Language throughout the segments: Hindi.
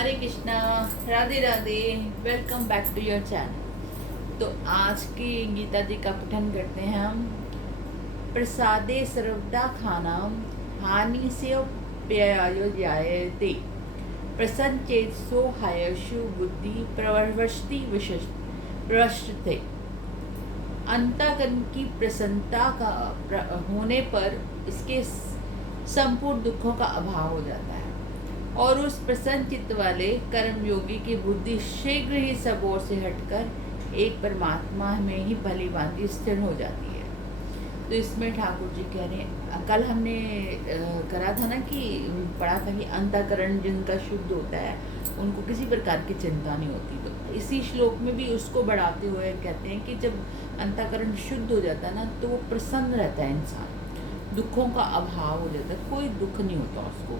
Hare Krishna, Radhe Radhe. Welcome back to your channel. तो आज की गीता जी का पठन करते हैं हम। प्रसादे सर्वदा खानाम हानि से प्यायो जायते प्रसन्न चेतसो हायशु बुद्धि प्रवर्षति विशस्ते। अंतःकरण की प्रसन्नता का होने पर इसके संपूर्ण दुखों का अभाव हो जाता है और उस प्रसन्न चित्त वाले कर्मयोगी की बुद्धि शीघ्र ही सब ओर से हटकर एक परमात्मा में ही भली भांति स्थिर हो जाती है। तो इसमें ठाकुर जी कह रहे हैं, कल हमने करा था ना कि पढ़ा था कि अंतःकरण जिनका शुद्ध होता है उनको किसी प्रकार की चिंता नहीं होती। तो इसी श्लोक में भी उसको बढ़ाते हुए कहते हैं कि जब अंतःकरण शुद्ध हो जाता है ना तो वो प्रसन्न रहता है इंसान, दुखों का अभाव हो जाता है, कोई दुख नहीं होता उसको।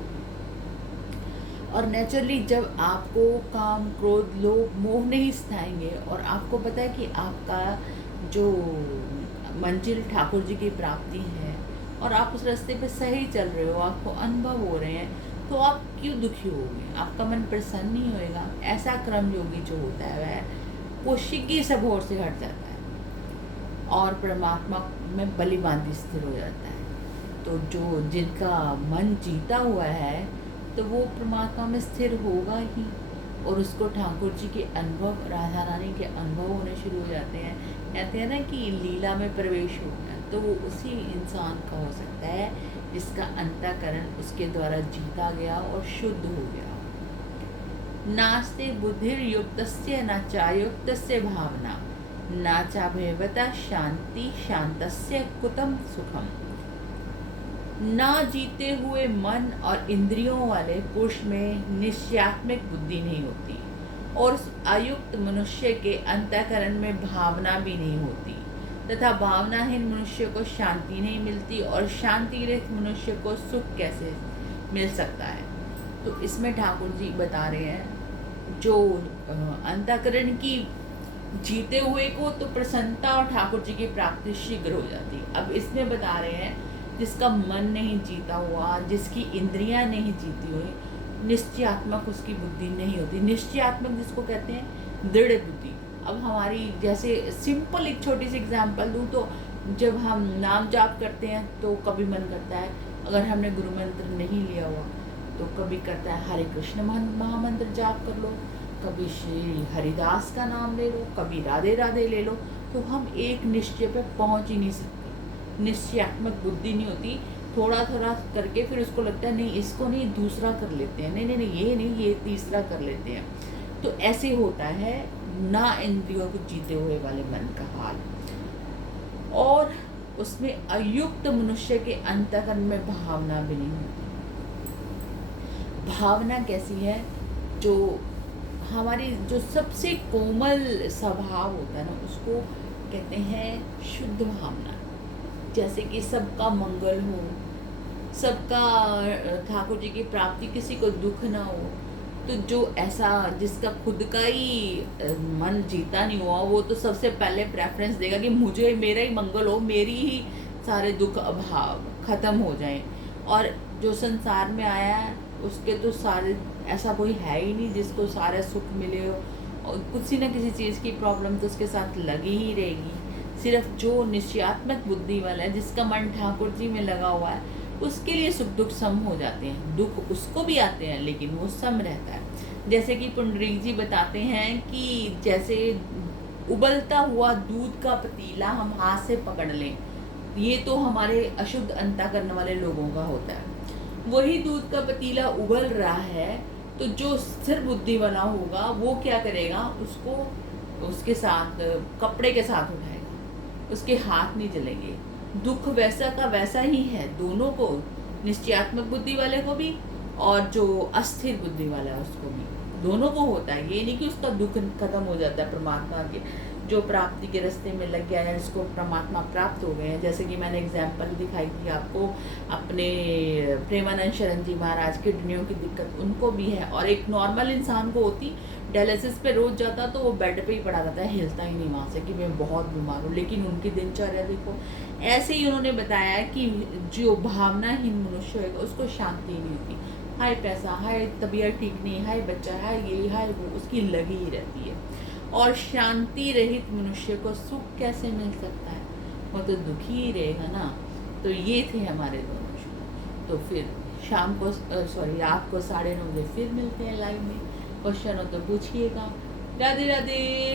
और नेचुरली जब आपको काम क्रोध लोभ मोह नहीं सताएंगे और आपको पता है कि आपका जो मंजिल ठाकुर जी की प्राप्ति है और आप उस रास्ते पे सही चल रहे हो, आपको अनुभव हो रहे हैं, तो आप क्यों दुखी होगे? आपका मन प्रसन्न नहीं होएगा। ऐसा क्रम योगी जो होता है वो शीघ्र सब ओर से हट जाता है और परमात्मा में बलि बांधी स्थिर हो जाता है। तो जो जिनका मन जीता हुआ है तो वो परमात्मा में स्थिर होगा ही और उसको ठाकुर जी के अनुभव, राधा रानी के अनुभव होने शुरू हो जाते हैं। कहते हैं ना कि लीला में प्रवेश हो गया, तो वो उसी इंसान का हो सकता है जिसका अंतःकरण उसके द्वारा जीता गया और शुद्ध हो गया। नास्ते बुद्धिर युक्तस्य न चायुक्तस्य भावना न चा भयवता शांति शांतस्य कुतम सुखम। ना जीते हुए मन और इंद्रियों वाले पुरुष में निश्चयात्मक बुद्धि नहीं होती और अयुक्त मनुष्य के अंतःकरण में भावना भी नहीं होती तथा भावनाहीन मनुष्य को शांति नहीं मिलती और शांति रहित मनुष्य को सुख कैसे मिल सकता है। तो इसमें ठाकुर जी बता रहे हैं जो अंतःकरण की जीते हुए को तो प्रसन्नता और ठाकुर जी की प्राप्ति शीघ्र हो जाती। अब इसमें बता रहे हैं जिसका मन नहीं जीता हुआ, जिसकी इंद्रियां नहीं जीती हुई, निश्चयात्मक उसकी बुद्धि नहीं होती। निश्चयात्मक जिसको कहते हैं दृढ़ बुद्धि। अब हमारी जैसे सिंपल एक छोटी सी एग्जांपल दूँ तो जब हम नाम जाप करते हैं तो कभी मन करता है, अगर हमने गुरु मंत्र नहीं लिया हुआ तो कभी करता है हरे कृष्ण महामंत्र जाप कर लो, कभी श्री हरिदास का नाम ले लो, कभी राधे राधे ले लो। तो हम एक निश्चय पे पहुंच ही नहीं सकते, निश्चयात्मक बुद्धि नहीं होती। थोड़ा थोड़ा करके फिर उसको लगता है नहीं इसको नहीं दूसरा कर लेते हैं, नहीं नहीं नहीं ये नहीं ये तीसरा कर लेते हैं। तो ऐसे होता है ना इंद्रियों को जीते हुए वाले मन का हाल। और उसमें अयुक्त मनुष्य के अंतःकरण में भावना भी नहीं होती। भावना कैसी है? जो हमारी जो सबसे कोमल स्वभाव होता है ना उसको कहते हैं शुद्ध भावना। जैसे कि सबका मंगल हो, सबका ठाकुर जी की प्राप्ति, किसी को दुख ना हो। तो जो ऐसा जिसका खुद का ही मन जीता नहीं हुआ वो तो सबसे पहले प्रेफरेंस देगा कि मुझे मेरा ही मंगल हो, मेरी ही सारे दुख अभाव खत्म हो जाएं। और जो संसार में आया है उसके तो सारे ऐसा कोई है ही नहीं जिसको सारा सुख मिले हो, और किसी न किसी चीज़ की प्रॉब्लम तो उसके साथ लगी ही रहेगी। सिर्फ जो निश्चयात्मक बुद्धि वाला है, जिसका मन ठाकुर जी में लगा हुआ है, उसके लिए सुख दुख सम हो जाते हैं। दुख उसको भी आते हैं लेकिन वो सम रहता है। जैसे कि पुंडरीक जी बताते हैं कि जैसे उबलता हुआ दूध का पतीला हम हाथ से पकड़ लें, ये तो हमारे अशुद्ध अंतःकरण वाले लोगों का होता है। वही दूध का पतीला उबल रहा है तो जो स्थिर बुद्धि वाला होगा वो क्या करेगा, उसको उसके साथ कपड़े के साथ उठाएगा, उसके हाथ नहीं जलेंगे। दुख वैसा का वैसा ही है दोनों को, निश्चयात्मक बुद्धि वाले को भी और जो अस्थिर बुद्धि वाला है उसको भी, दोनों को होता है। ये नहीं कि उसका दुख खत्म हो जाता है परमात्मा के जो प्राप्ति के रास्ते में लग गया है, इसको परमात्मा प्राप्त हो गए हैं। जैसे कि मैंने एग्जाम्पल दिखाई थी आपको अपने प्रेमानंद शरण जी महाराज की किडनियों की दिक्कत उनको भी है, और एक नॉर्मल इंसान को होती, डायलिसिस पे रोज जाता तो वो बेड पे ही पड़ा रहता है, हिलता ही नहीं वहाँ से कि मैं बहुत बीमार हूँ। लेकिन उनकी दिनचर्या देखो, ऐसे ही उन्होंने बताया कि जो भावनाहीन मनुष्य होगा उसको शांति नहीं होती। हाय पैसा, हाय तबीयत ठीक नहीं, हाय बच्चा, हाय ये, हाय वो, उसकी लगी ही रहती है। और शांति रहित मनुष्य को सुख कैसे मिल सकता है? वो तो दुखी ही रहेगा ना। तो ये थे हमारे दोनों श्लोक। तो फिर शाम को रात को 9:30 बजे फिर मिलते हैं लाइव में। क्वेश्चन हो तो पूछिएगा। राधे राधे।